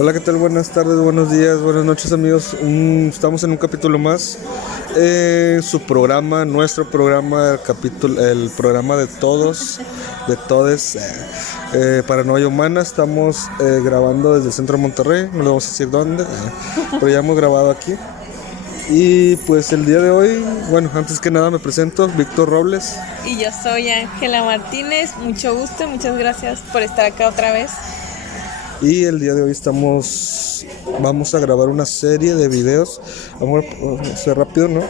Hola, ¿qué tal? Buenas tardes, buenos días, buenas noches, amigos. Estamos en un capítulo más. Su programa, nuestro programa, el programa de todos, de todes. Paranoia Humana. Estamos grabando desde el centro de Monterrey, no le vamos a decir dónde, pero ya hemos grabado aquí. Y pues el día de hoy, bueno, antes que nada me presento, Víctor Robles. Y yo soy Ángela Martínez, mucho gusto, muchas gracias por estar acá otra vez. Y el día de hoy vamos a grabar una serie de videos. Vamos a ser rápido, ¿no?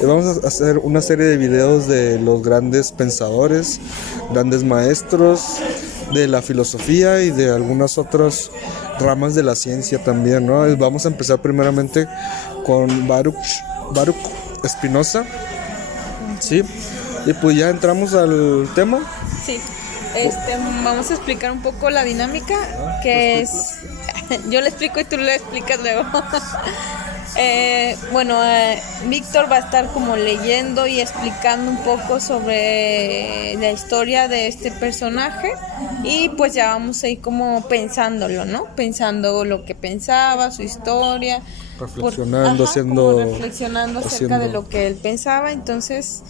Vamos a hacer una serie de videos de los grandes pensadores, grandes maestros de la filosofía y de algunas otras ramas de la ciencia también, ¿no? Vamos a empezar primeramente con Baruch Spinoza, ¿sí? Y pues ya entramos al tema. Sí, vamos a explicar un poco la dinámica, que es... Yo le explico y tú le explicas luego. Víctor va a estar como leyendo y explicando un poco sobre la historia de este personaje y pues ya vamos a ir como pensándolo, ¿no? Pensando lo que pensaba, su historia. Reflexionando, reflexionando acerca de lo que él pensaba. Entonces,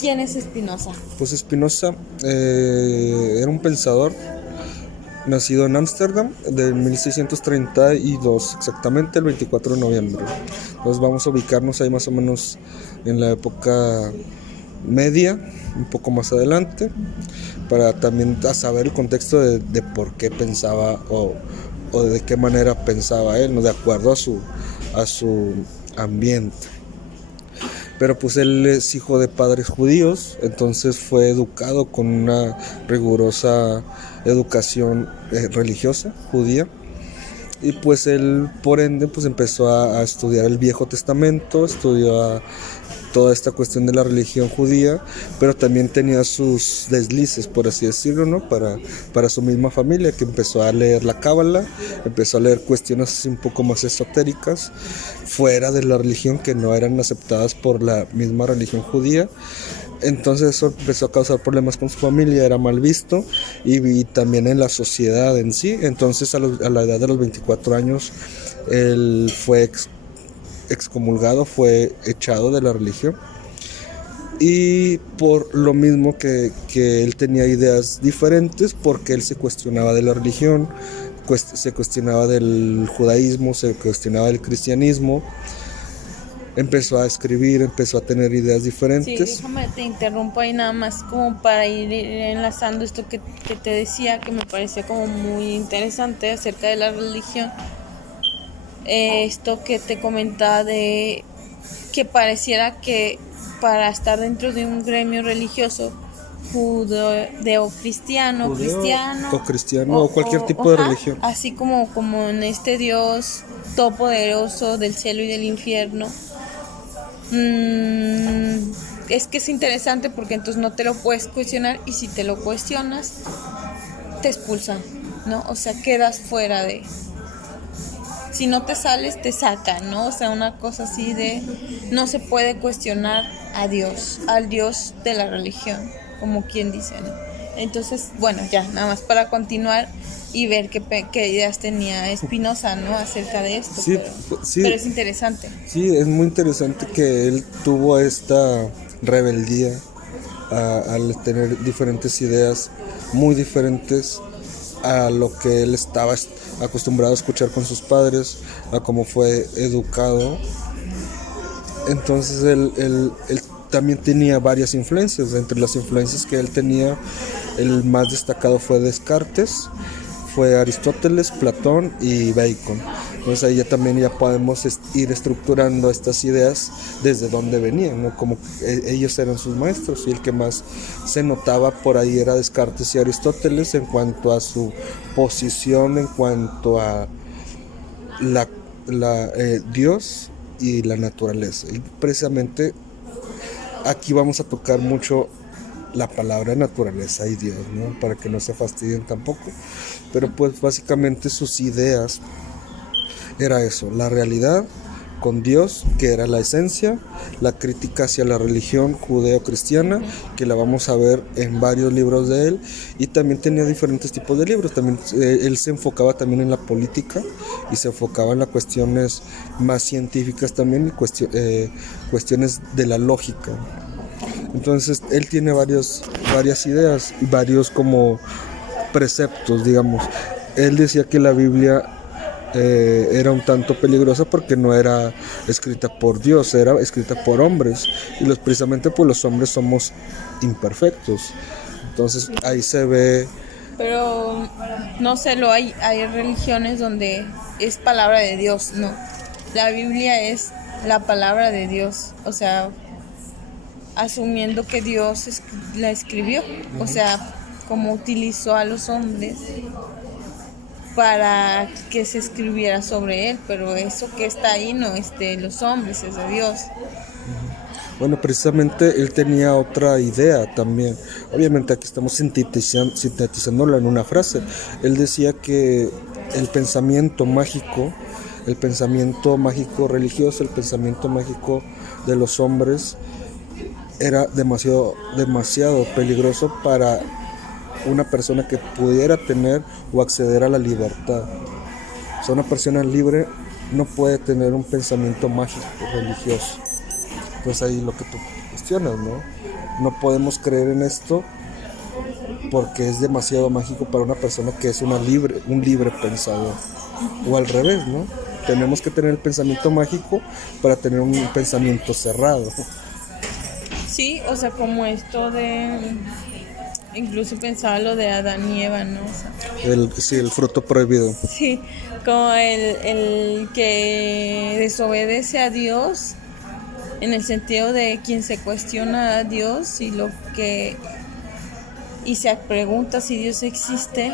¿quién es Spinoza? Pues Spinoza era un pensador nacido en Ámsterdam de 1632, exactamente el 24 de noviembre. Entonces vamos a ubicarnos ahí más o menos en la época media, un poco más adelante, para también saber el contexto de por qué pensaba o de qué manera pensaba él, ¿no? De acuerdo a su ambiente. Pero pues él es hijo de padres judíos, entonces fue educado con una rigurosa educación religiosa judía. Y pues él, por ende, pues empezó a estudiar el Viejo Testamento, estudió toda esta cuestión de la religión judía, pero también tenía sus deslices, por así decirlo, ¿no? Para su misma familia, que empezó a leer la Cábala, empezó a leer cuestiones así un poco más esotéricas, fuera de la religión, que no eran aceptadas por la misma religión judía. Entonces eso empezó a causar problemas con su familia, era mal visto y también en la sociedad en sí. Entonces a la edad de los 24 años él fue excomulgado, fue echado de la religión, y por lo mismo que él tenía ideas diferentes, porque él se cuestionaba de la religión, se cuestionaba del judaísmo, se cuestionaba del cristianismo. Empezó a escribir, empezó a tener ideas diferentes. Sí, déjame te interrumpo ahí nada más como para ir enlazando esto que te decía, que me parecía como muy interesante acerca de la religión. Esto que te comentaba de que pareciera que para estar dentro de un gremio religioso judeo-cristiano, o cualquier tipo de religión, así como en este Dios todopoderoso del cielo y del infierno, es que es interesante porque entonces no te lo puedes cuestionar, y si te lo cuestionas te expulsan, ¿no? O sea, quedas fuera de... Si no te sales, te sacan, ¿no? O sea, una cosa así de... No se puede cuestionar a Dios, al Dios de la religión, como quien dice, ¿no? Entonces, bueno, ya, nada más para continuar y ver qué ideas tenía Spinoza, ¿no? Acerca de esto, sí, pero es interesante. Sí, es muy interesante que él tuvo esta rebeldía al tener diferentes ideas muy diferentes a lo que él estaba acostumbrado a escuchar con sus padres, a cómo fue educado. Entonces él también tenía varias influencias. Entre las influencias que él tenía, el más destacado fue Descartes, fue Aristóteles, Platón y Bacon. Entonces ahí ya podemos ir estructurando estas ideas desde dónde venían, ¿no? Como ellos eran sus maestros, y el que más se notaba por ahí era Descartes y Aristóteles en cuanto a su posición, en cuanto a Dios y la naturaleza. Y precisamente aquí vamos a tocar mucho la palabra naturaleza y Dios, ¿no? Para que no se fastidien tampoco. Pero pues básicamente sus ideas era eso, la realidad con Dios, que era la esencia, la crítica hacia la religión judeo-cristiana, que la vamos a ver en varios libros de él, y también tenía diferentes tipos de libros. También él se enfocaba también en la política y se enfocaba en las cuestiones más científicas también, cuestiones de la lógica. Entonces él tiene varias ideas y varios como preceptos, digamos. Él decía que la Biblia era un tanto peligrosa porque no era escrita por Dios, era escrita por hombres, y precisamente pues los hombres somos imperfectos. Entonces ahí se ve. Pero no sé, hay religiones donde es palabra de Dios, ¿no? La Biblia es la palabra de Dios, o sea, asumiendo que Dios la escribió, o sea, como utilizó a los hombres para que se escribiera sobre él, pero eso que está ahí no es de los hombres, es de Dios. Bueno, precisamente él tenía otra idea también. Obviamente aquí estamos sintetizándola en una frase. Él decía que el pensamiento mágico religioso, el pensamiento mágico de los hombres era demasiado peligroso para una persona que pudiera tener o acceder a la libertad. O sea, una persona libre no puede tener un pensamiento mágico religioso. Pues ahí lo que tú cuestionas, ¿no? No podemos creer en esto porque es demasiado mágico para una persona que es un libre pensador. O al revés, ¿no? Tenemos que tener el pensamiento mágico para tener un pensamiento cerrado. Sí, o sea, como esto de... Incluso pensaba lo de Adán y Eva, ¿no? O sea, el fruto prohibido. sí, como el que desobedece a Dios, en el sentido de quien se cuestiona a Dios y se pregunta si Dios existe,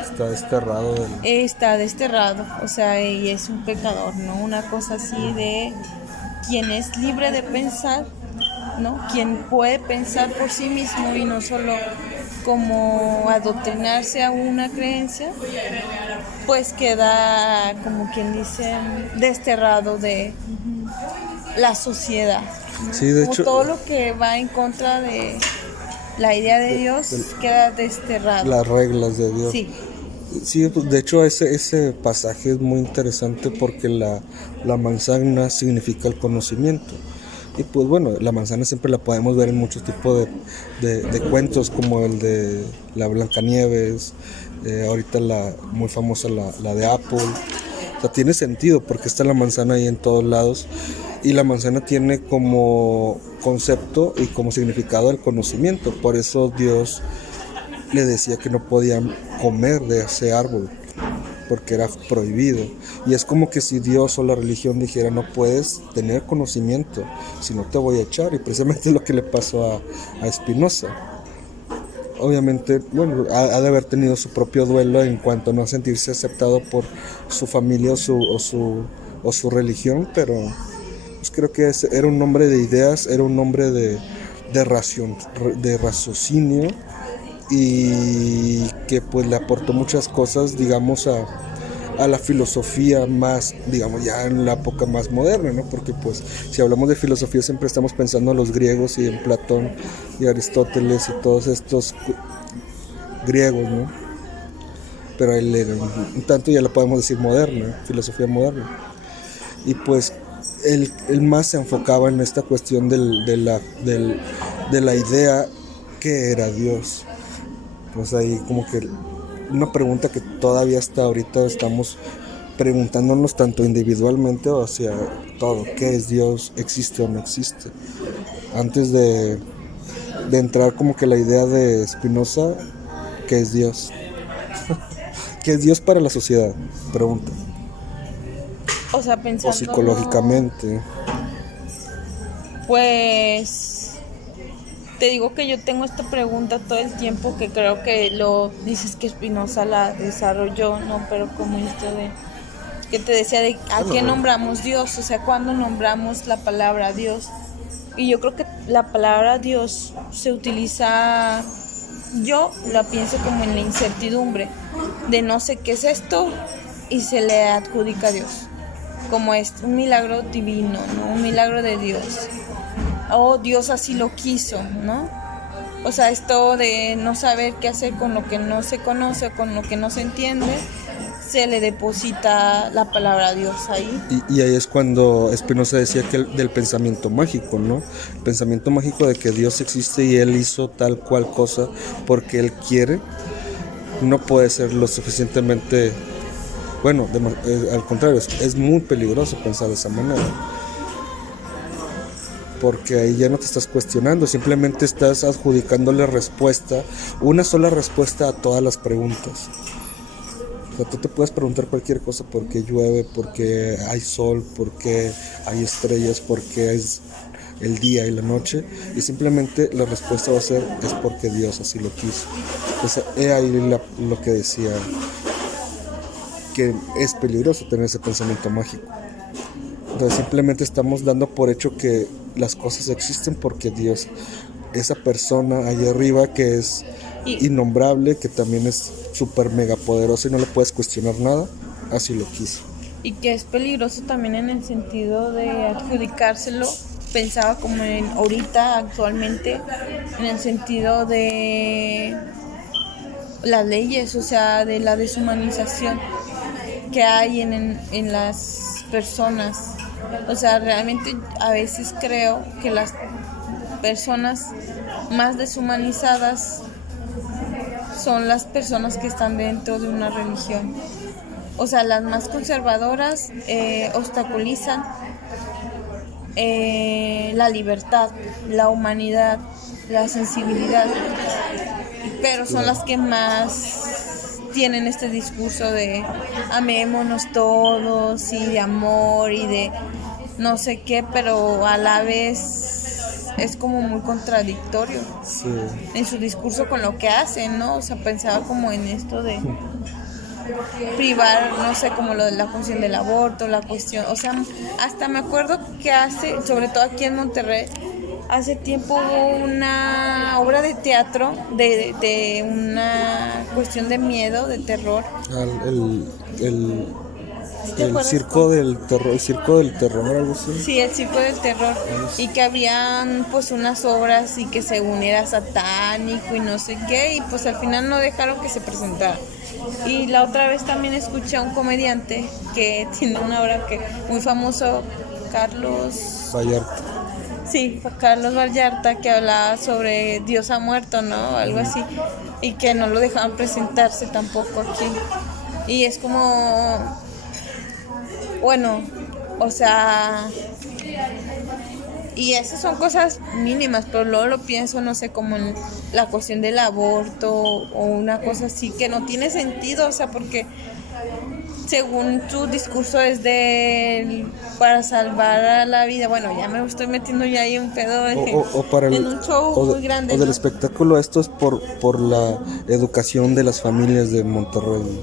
está desterrado, o sea, y es un pecador, ¿no? Una cosa así de quien es libre de pensar, ¿no? Quien puede pensar por sí mismo y no solo como adoctrinarse a una creencia, pues queda, como quien dice, desterrado de la sociedad, ¿no? Sí, de como hecho, todo lo que va en contra de la idea de Dios queda desterrado. Las reglas de Dios. Sí. Sí, de hecho ese pasaje es muy interesante porque la manzana significa el conocimiento. Y pues bueno, la manzana siempre la podemos ver en muchos tipos de cuentos, como el de la Blancanieves, ahorita muy famosa la de Apple. O sea, tiene sentido porque está la manzana ahí en todos lados, y la manzana tiene como concepto y como significado el conocimiento. Por eso Dios le decía que no podían comer de ese árbol porque era prohibido. Y es como que si Dios o la religión dijera: no puedes tener conocimiento, si no te voy a echar. Y precisamente es lo que le pasó a Spinoza. Obviamente, bueno, ha de haber tenido su propio duelo en cuanto a no sentirse aceptado por su familia o su religión, pero pues creo que era un hombre de ideas, era un hombre de raciocinio, y que pues le aportó muchas cosas, digamos, a la filosofía más, digamos, ya en la época más moderna, ¿no? Porque pues si hablamos de filosofía siempre estamos pensando en los griegos y en Platón y Aristóteles y todos estos griegos, ¿no? Pero él era un tanto, ya lo podemos decir, moderna, filosofía moderna. Y pues él más se enfocaba en esta cuestión de la idea que era Dios. Pues ahí como que una pregunta que todavía hasta ahorita estamos preguntándonos, tanto individualmente o hacia todo: ¿qué es Dios? ¿Existe o no existe? Antes de entrar como que la idea de Spinoza, ¿qué es Dios? ¿Qué es Dios para la sociedad? Pregunta. O sea, pensando... O psicológicamente. Pues... Te digo que yo tengo esta pregunta todo el tiempo, que creo que lo dices que Spinoza la desarrolló, ¿no? Pero como esto de que te decía de ¿a qué nombramos Dios? O sea, ¿cuándo nombramos la palabra Dios? Y yo creo que la palabra Dios se utiliza, yo la pienso como en la incertidumbre de no sé qué es esto y se le adjudica a Dios. como es un milagro divino, ¿no? Un milagro de Dios. O Dios así lo quiso, ¿no? O sea, esto de no saber qué hacer con lo que no se conoce o con lo que no se entiende, se le deposita la palabra Dios ahí. Y ahí es cuando Spinoza decía que del pensamiento mágico, ¿no? El pensamiento mágico de que Dios existe y Él hizo tal cual cosa porque Él quiere, no puede ser lo suficientemente... Bueno, al contrario, es muy peligroso pensar de esa manera. Porque ahí ya no te estás cuestionando, simplemente estás adjudicándole respuesta, una sola respuesta a todas las preguntas. O sea, tú te puedes preguntar cualquier cosa, por qué llueve, por qué hay sol, por qué hay estrellas, por qué es el día y la noche, y simplemente la respuesta va a ser, es porque Dios así lo quiso. Entonces, he ahí lo que decía, que es peligroso tener ese pensamiento mágico. Entonces simplemente estamos dando por hecho que las cosas existen porque Dios, esa persona allá arriba que es innombrable, que también es súper mega poderosa y no le puedes cuestionar nada, así lo quiso. Y que es peligroso también en el sentido de adjudicárselo, pensaba como en ahorita, actualmente, en el sentido de las leyes, o sea, de la deshumanización que hay en las personas. O sea, realmente a veces creo que las personas más deshumanizadas son las personas que están dentro de una religión. O sea, las más conservadoras obstaculizan la libertad, la humanidad, la sensibilidad, pero son las que más tienen este discurso de amémonos todos y de amor y de no sé qué, pero a la vez es como muy contradictorio en su discurso con lo que hacen, ¿no? O sea, pensaba como en esto de privar, no sé, como lo de la función del aborto, la cuestión, o sea, hasta me acuerdo que hace, sobre todo aquí en Monterrey, hace tiempo hubo una obra de teatro de una cuestión de miedo, de terror. El circo del terror, algo así. Sí, el circo del terror. Y que habían pues unas obras y que según era satánico y no sé qué, y pues al final no dejaron que se presentara. Y la otra vez también escuché a un comediante que tiene una obra que muy famoso, Carlos Vallarta. Sí, Carlos Vallarta, que hablaba sobre Dios ha muerto, ¿no? Algo así. Y que no lo dejaban presentarse tampoco aquí. Y es como, bueno, o sea, y esas son cosas mínimas, pero luego lo pienso, no sé, como en la cuestión del aborto o una cosa así que no tiene sentido, o sea, porque según tu discurso es para salvar a la vida. Bueno, ya me estoy metiendo ya ahí un pedo en un show muy grande. O del espectáculo, esto es por la educación de las familias de Monterrey.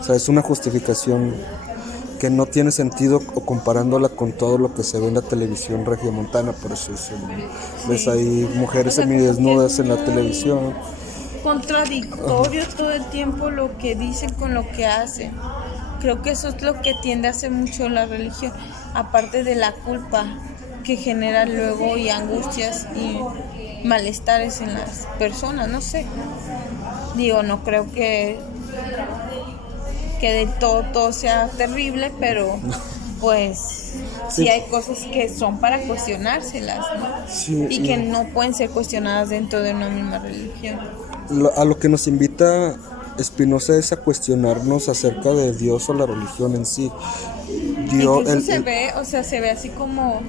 O sea, es una justificación que no tiene sentido comparándola con todo lo que se ve en la televisión regiomontana. Por eso ves ahí mujeres semidesnudas en la televisión. Contradictorio todo el tiempo lo que dicen con lo que hacen. Creo que eso es lo que tiende a hacer mucho la religión, aparte de la culpa que genera luego y angustias y malestares en las personas, no sé. Digo, no creo que de todo sea terrible, pero pues sí hay cosas que son para cuestionárselas, ¿no? Sí, y que no pueden ser cuestionadas dentro de una misma religión. A lo que nos invita Spinoza es a cuestionarnos acerca de Dios o la religión en sí. Incluso se ve así como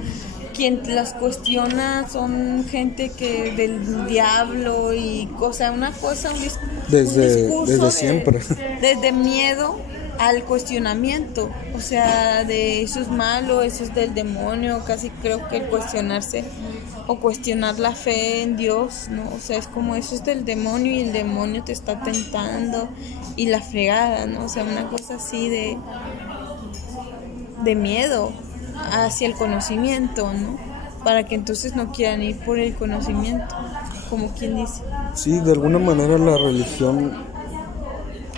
quien las cuestiona son gente que del diablo y desde siempre. Desde miedo al cuestionamiento, o sea, de eso es malo, eso es del demonio, casi creo que el cuestionarse o cuestionar la fe en Dios, ¿no? O sea, es como eso es del demonio y el demonio te está tentando y la fregada, ¿no? O sea, una cosa así de miedo hacia el conocimiento, ¿no? Para que entonces no quieran ir por el conocimiento, como quien dice. Sí, de alguna manera la religión,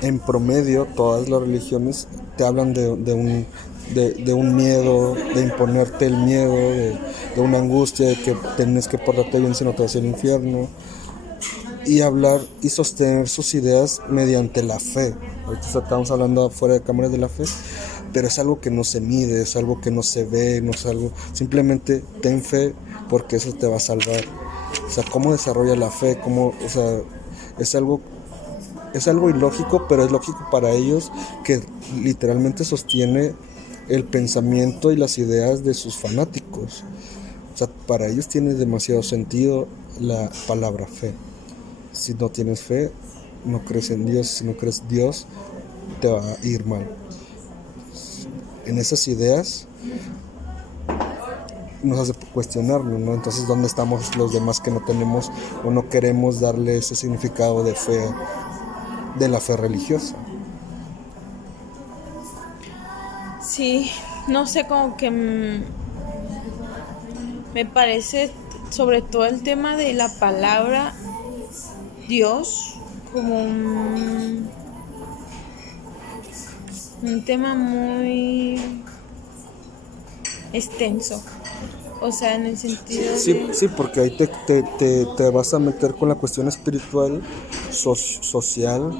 en promedio, todas las religiones te hablan de un miedo, de imponerte el miedo, de una angustia, de que tienes que portarte bien si no te vas al infierno, y hablar y sostener sus ideas mediante la fe. Ahorita estamos hablando fuera de cámaras de la fe, pero es algo que no se mide, es algo que no se ve, no es algo, simplemente ten fe porque eso te va a salvar. O sea, cómo desarrolla la fe, o sea, es algo ilógico, pero es lógico para ellos, que literalmente sostiene el pensamiento y las ideas de sus fanáticos. O sea, para ellos tiene demasiado sentido la palabra fe. Si no tienes fe, no crees en Dios. Si no crees en Dios, te va a ir mal. En esas ideas nos hace cuestionarnos, ¿no? Entonces, ¿dónde estamos los demás que no tenemos o no queremos darle ese significado de fe, de la fe religiosa? Sí, no sé, como que me parece, sobre todo el tema de la palabra Dios, como un tema muy extenso. O sea, en el sentido Sí, porque ahí te vas a meter con la cuestión espiritual, social,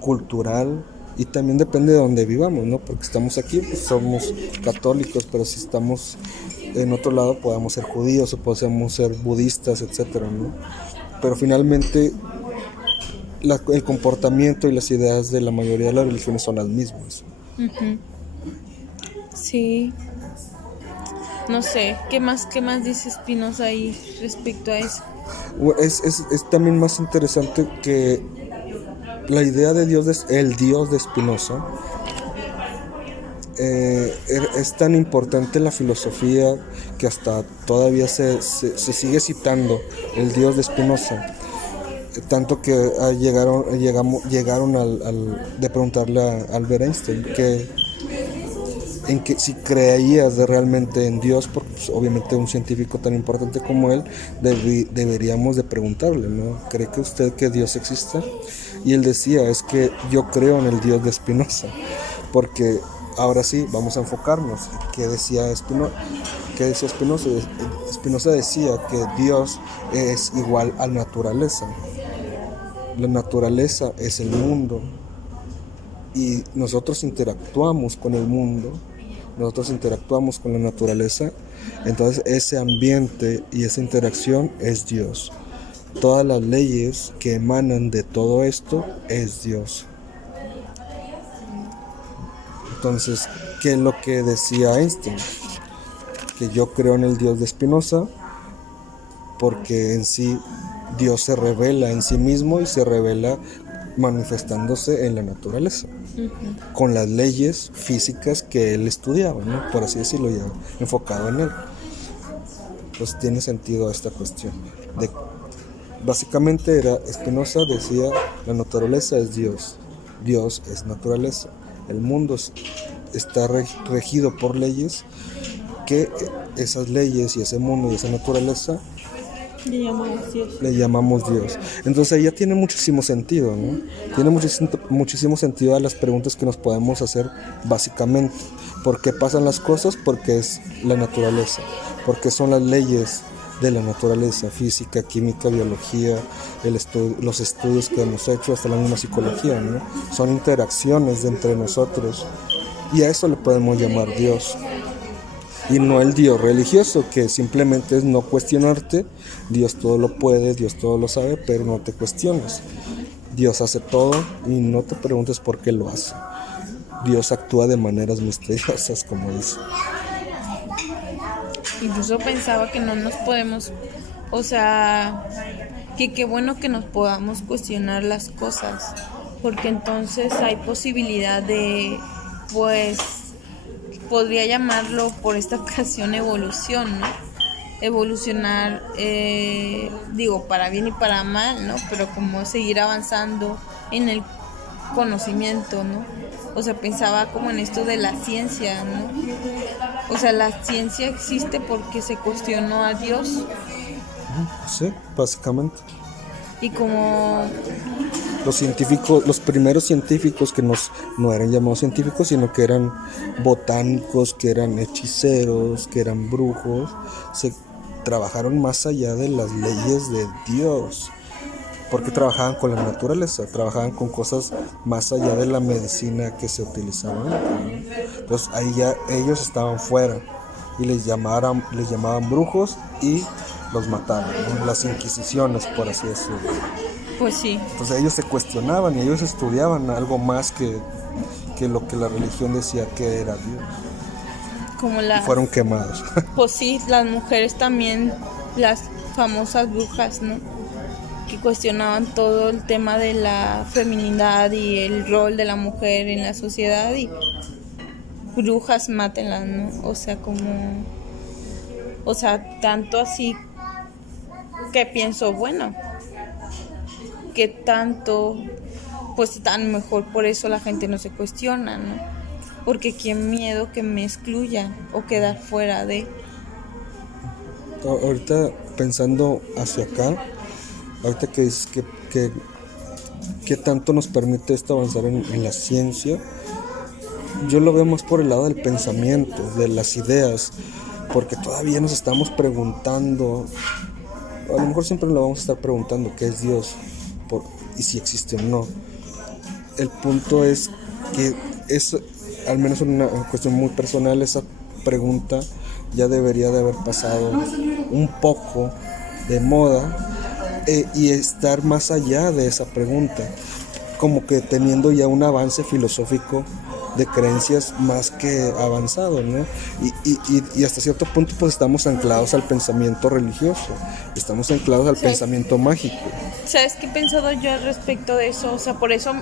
cultural, y también depende de donde vivamos, ¿no? Porque estamos aquí, pues somos católicos, pero si estamos en otro lado podemos ser judíos o podemos ser budistas, etcétera, ¿no? Pero finalmente el comportamiento y las ideas de la mayoría de las religiones son las mismas. Uh-huh. Sí. No sé, ¿qué más dice Spinoza ahí respecto a eso? Es también más interesante que la idea de Dios, el Dios de Spinoza, es tan importante en la filosofía que hasta todavía se sigue citando el Dios de Spinoza. Tanto que llegaron de preguntarle a Albert Einstein que si creías realmente en Dios, porque pues, obviamente un científico tan importante como él deberíamos de preguntarle, ¿no? ¿Cree que usted que Dios existe? Y él decía, es que yo creo en el Dios de Spinoza, porque ahora sí, vamos a enfocarnos. ¿Qué decía Spinoza? Spinoza decía que Dios es igual a la naturaleza. La naturaleza es el mundo y nosotros interactuamos con el mundo, nosotros interactuamos con la naturaleza, entonces ese ambiente y esa interacción es Dios. Todas las leyes que emanan de todo esto es Dios. Entonces, ¿qué es lo que decía Einstein? Que yo creo en el Dios de Spinoza porque en sí Dios se revela en sí mismo y se revela manifestándose en la naturaleza, con las leyes físicas que él estudiaba, ¿no? Por así decirlo, ya enfocado en él. Pues tiene sentido esta cuestión. Básicamente Spinoza decía, la naturaleza es Dios, Dios es naturaleza, el mundo está regido por leyes, que esas leyes y ese mundo y esa naturaleza le llamamos Dios. Entonces ahí ya tiene muchísimo sentido, ¿no? Tiene muchísimo sentido a las preguntas que nos podemos hacer básicamente. ¿Por qué pasan las cosas? Porque es la naturaleza. Porque son las leyes de la naturaleza, física, química, biología, los estudios que hemos hecho, hasta la misma psicología, ¿no? Son interacciones entre nosotros. Y a eso le podemos llamar Dios. Y no el Dios religioso, que simplemente es no cuestionarte. Dios todo lo puede, Dios todo lo sabe, pero no te cuestiones. Dios hace todo y no te preguntes por qué lo hace. Dios actúa de maneras misteriosas, como dice. Incluso pensaba que no nos podemos, o sea, que qué bueno que nos podamos cuestionar las cosas, porque entonces hay posibilidad de, pues, podría llamarlo por esta ocasión evolución, ¿no? Evolucionar, para bien y para mal, ¿no? Pero como seguir avanzando en el conocimiento, ¿no? O sea, pensaba como en esto de la ciencia, ¿no? O sea, la ciencia existe porque se cuestionó a Dios. Sí, básicamente. Y como... los científicos, los primeros científicos que no eran llamados científicos, sino que eran botánicos, que eran hechiceros, que eran brujos, se trabajaron más allá de las leyes de Dios, porque trabajaban con la naturaleza, trabajaban con cosas más allá de la medicina que se utilizaba antes, ¿no? Entonces ahí ya ellos estaban fuera y les llamaban brujos y los mataban, ¿no? Las inquisiciones, por así decirlo. Pues sí. Entonces ellos se cuestionaban y ellos estudiaban algo más que lo que la religión decía que era Dios. Como Y fueron quemados. Pues sí, las mujeres también, las famosas brujas, ¿no? Que cuestionaban todo el tema de la feminidad y el rol de la mujer en la sociedad, y brujas, mátenlas, ¿no? O sea, tanto así que pienso, bueno, que tanto, pues tan mejor por eso la gente no se cuestiona, ¿no? Porque qué miedo que me excluyan o quedar fuera de. Ahorita pensando hacia acá, ahorita que es que tanto nos permite esto avanzar en la ciencia, yo lo veo más por el lado del pensamiento, de las ideas, porque todavía nos estamos preguntando, a lo mejor siempre lo vamos a estar preguntando, ¿qué es Dios? Y si existe o no. El punto es que es, al menos en una cuestión muy personal, esa pregunta ya debería de haber pasado un poco de moda, y estar más allá de esa pregunta, como que teniendo ya un avance filosófico de creencias más que avanzado, ¿no? Y hasta cierto punto pues estamos anclados al pensamiento religioso, estamos anclados al pensamiento mágico. ¿Sabes qué he pensado yo al respecto de eso? O sea, por eso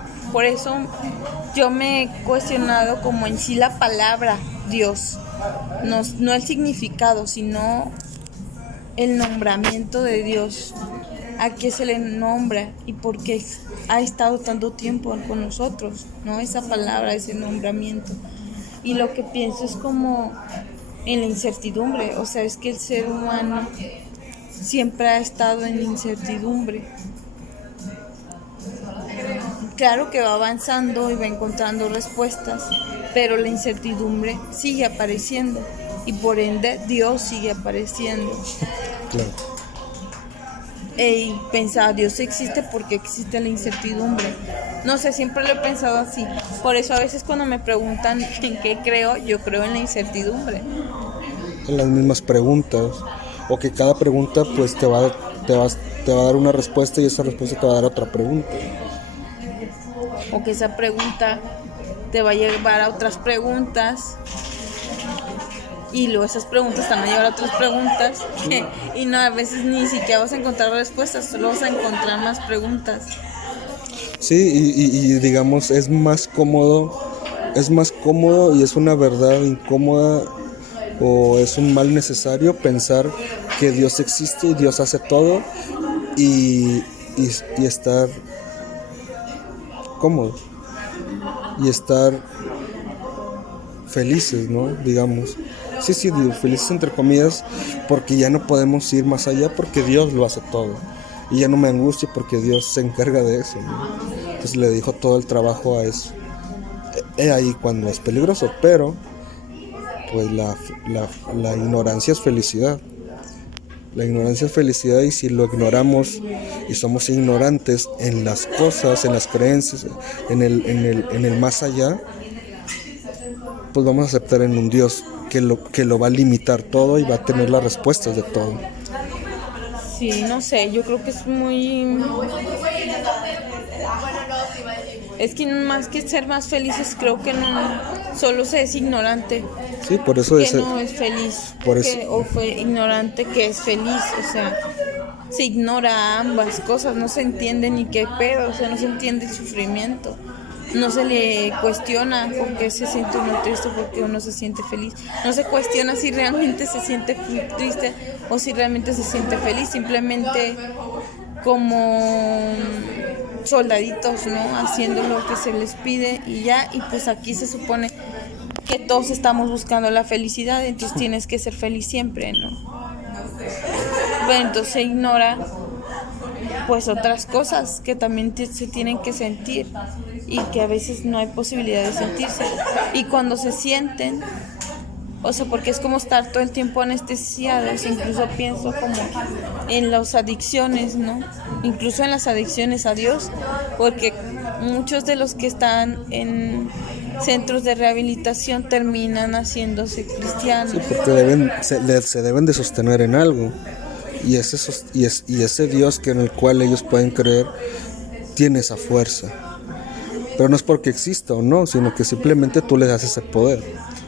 yo me he cuestionado como en sí la palabra Dios, no el significado, sino el nombramiento de Dios, a qué se le nombra y por qué ha estado tanto tiempo con nosotros, ¿no? Esa palabra, ese nombramiento. Y lo que pienso es como en la incertidumbre, o sea, es que el ser humano siempre ha estado en incertidumbre. Claro que va avanzando y va encontrando respuestas, pero la incertidumbre sigue apareciendo y por ende Dios sigue apareciendo. Claro. Y pensar, Dios existe porque existe la incertidumbre. No sé, siempre lo he pensado así. Por eso a veces cuando me preguntan en qué creo, yo creo en la incertidumbre. En las mismas preguntas, o que cada pregunta pues te va a dar una respuesta y esa respuesta te va a dar otra pregunta. O que esa pregunta te va a llevar a otras preguntas. Y luego esas preguntas te van a llevar a otras preguntas. Y no, a veces ni siquiera vas a encontrar respuestas, solo vas a encontrar más preguntas. Sí, y digamos, es más cómodo y es una verdad incómoda, o es un mal necesario pensar que Dios existe y Dios hace todo y estar cómodos y estar felices, ¿no? Digamos. Sí, digo, felices entre comillas, porque ya no podemos ir más allá porque Dios lo hace todo. Y ya no me angustio porque Dios se encarga de eso, ¿no? Entonces le dijo todo el trabajo a eso. He ahí cuando es peligroso, pero pues la ignorancia es felicidad. La ignorancia es felicidad, y si lo ignoramos y somos ignorantes en las cosas, en las creencias, en el más allá, pues vamos a aceptar en un Dios que lo va a limitar todo y va a tener las respuestas de todo. Sí, no sé, yo creo que es muy... Es que más que ser más felices, creo que no solo se es ignorante. Sí, por eso que no es feliz. Por eso. O fue ignorante que es feliz. O sea, se ignora ambas cosas, no se entiende ni qué pedo, o sea, no se entiende el sufrimiento. No se le cuestiona por qué se siente uno triste, por qué uno se siente feliz. No se cuestiona si realmente se siente triste o si realmente se siente feliz. Simplemente como soldaditos, ¿no? Haciendo lo que se les pide y ya. Y pues aquí se supone que todos estamos buscando la felicidad, entonces tienes que ser feliz siempre, ¿no? Bueno, entonces se ignora pues otras cosas que también se tienen que sentir y que a veces no hay posibilidad de sentirse. Y cuando se sienten, o sea, porque es como estar todo el tiempo anestesiados, incluso pienso como en las adicciones, ¿no? Incluso en las adicciones a Dios, porque muchos de los que están en centros de rehabilitación terminan haciéndose cristianos. Sí, porque se deben de sostener en algo. Y ese Dios en el cual ellos pueden creer tiene esa fuerza. Pero no es porque exista o no, sino que simplemente tú le das ese poder.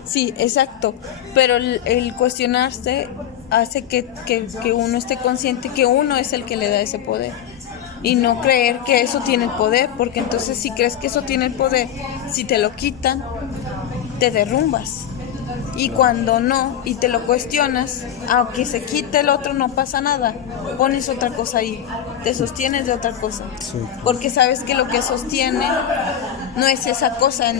Sí, exacto. Pero el cuestionarse hace que uno esté consciente que uno es el que le da ese poder. Y no creer que eso tiene el poder, porque entonces si crees que eso tiene el poder, si te lo quitan, te derrumbas. Y cuando no, y te lo cuestionas, aunque se quite el otro, no pasa nada. Pones otra cosa ahí, te sostienes de otra cosa. Sí. Porque sabes que lo que sostiene no es esa cosa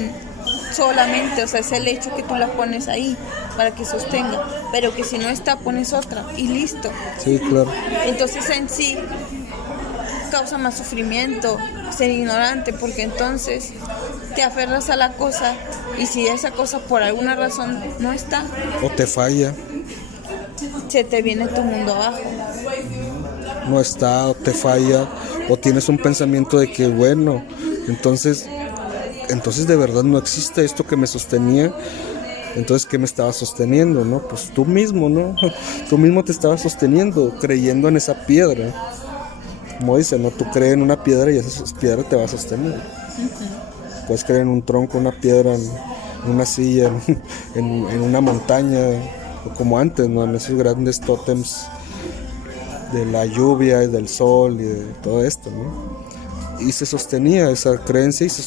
solamente, o sea, es el hecho que tú la pones ahí para que sostenga. Pero que si no está, pones otra y listo. Sí, claro. Entonces en sí causa más sufrimiento ser ignorante, porque entonces te aferras a la cosa y si esa cosa por alguna razón no está, O te falla, se te viene tu mundo abajo. no está, o te falla, o tienes un pensamiento de que bueno, entonces de verdad no existe esto que me sostenía. Entonces, ¿qué me estaba sosteniendo, no? Pues tú mismo, ¿no? Tú mismo te estabas sosteniendo, creyendo en esa piedra. Como dicen, ¿no? Tú crees en una piedra y esa piedra te va a sostener. Uh-huh. Puedes creer en un tronco, una piedra, en una silla, en una montaña, o como antes, ¿no? En esos grandes tótems de la lluvia y del sol y de todo esto, ¿no? Y se sostenía esa creencia y se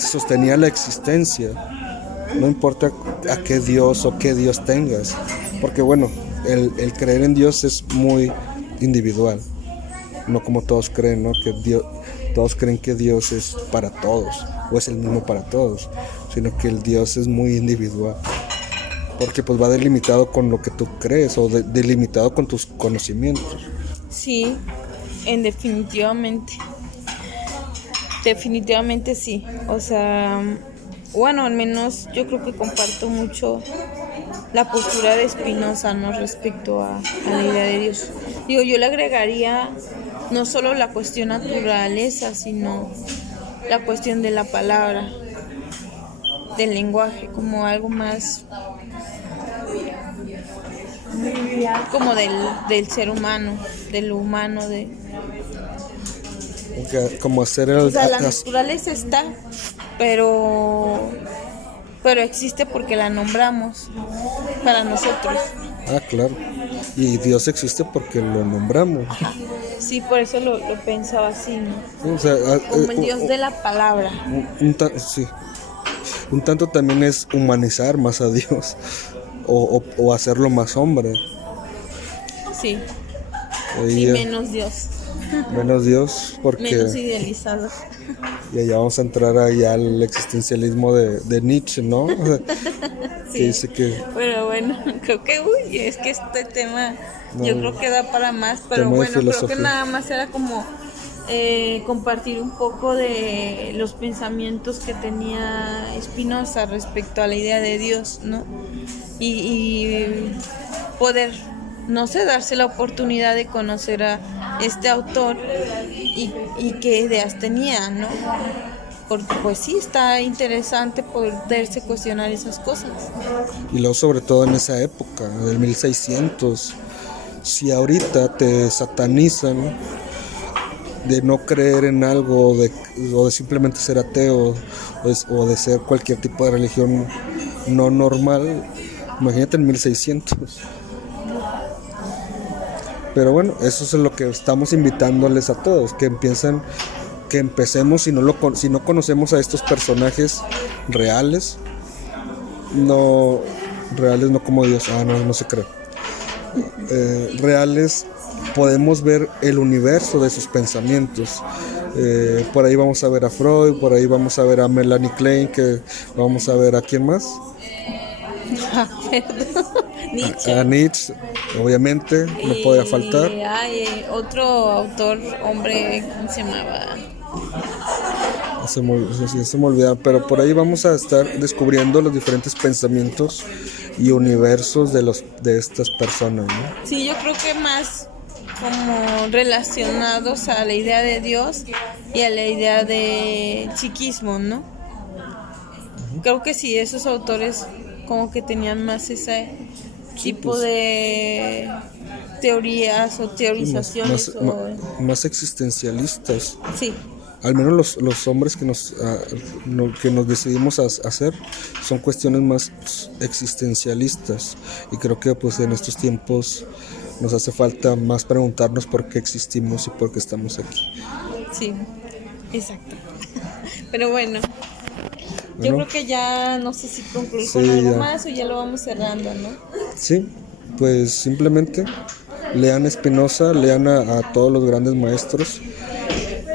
sostenía la existencia. No importa a qué Dios o qué Dios tengas, porque bueno, el creer en Dios es muy individual. No como todos creen, ¿no? Todos creen que Dios es para todos o es el mismo para todos, sino que el Dios es muy individual, porque pues va delimitado con lo que tú crees o delimitado con tus conocimientos. Sí, definitivamente sí. O sea, bueno, al menos yo creo que comparto mucho la postura de Spinoza, ¿no? Respecto a la idea de Dios. Digo, yo le agregaría no solo la cuestión naturaleza, sino la cuestión de la palabra, del lenguaje, como algo más como del ser humano, de lo humano, como hacer o sea, la naturaleza está, pero existe porque la nombramos para nosotros. Ah, claro. Y Dios existe porque lo nombramos. Ajá. Sí, por eso lo pensaba así, ¿no? O sea, como el Dios de la palabra. Sí. Un tanto también es humanizar más a Dios o hacerlo más hombre. Sí. Y menos Dios. Menos Dios, porque menos idealizado. Y allá vamos a entrar allá al existencialismo de Nietzsche, ¿no? Sí. Que dice que... Pero bueno, creo que es que este tema yo creo que da para más, pero bueno, creo que nada más era como compartir un poco de los pensamientos que tenía Spinoza respecto a la idea de Dios, ¿no? Y poder, no sé, darse la oportunidad de conocer a este autor y qué ideas tenía, ¿no? Porque pues sí, está interesante poderse cuestionar esas cosas. Y luego sobre todo en esa época, del 1600, si ahorita te satanizan de no creer en algo o de simplemente ser ateo o de ser cualquier tipo de religión no normal, imagínate en 1600. Pero bueno, eso es lo que estamos invitándoles a todos, que empecemos, si no conocemos a estos personajes reales, no como Dios, no se cree, reales, podemos ver el universo de sus pensamientos. Por ahí vamos a ver a Freud, por ahí vamos a ver a Melanie Klein, que vamos a ver a quién más, Ah, perdón. Nietzsche. A Nietzsche, obviamente, no podía faltar. Hay otro autor, hombre, ¿cómo se llamaba? Se me olvida, pero por ahí vamos a estar descubriendo los diferentes pensamientos y universos de estas personas, ¿no? Sí, yo creo que más como relacionados a la idea de Dios y a la idea de psiquismo, ¿no? Creo que sí, esos autores como que tenían más ese tipo pues, de teorías o teorizaciones. Más existencialistas. Sí, Al menos los hombres que nos decidimos a hacer son cuestiones más existencialistas, y creo que pues en estos tiempos nos hace falta más preguntarnos por qué existimos y por qué estamos aquí. sí, exacto. Pero bueno, yo Bueno, creo que ya no sé si concluir sí, con algo ya. más o ya lo vamos cerrando, ¿no? Sí, pues simplemente lean Spinoza, lean a todos los grandes maestros.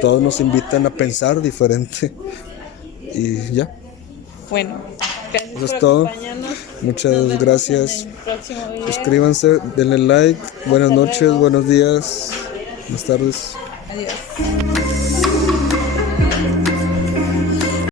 Todos nos invitan a pensar diferente. Y ya, Bueno, gracias eso por es todo. acompañarnos. Muchas Nos vemos gracias. en el próximo video. Suscríbanse, denle like. Buenas Hasta noches, luego. buenos días, buenas tardes. Adiós.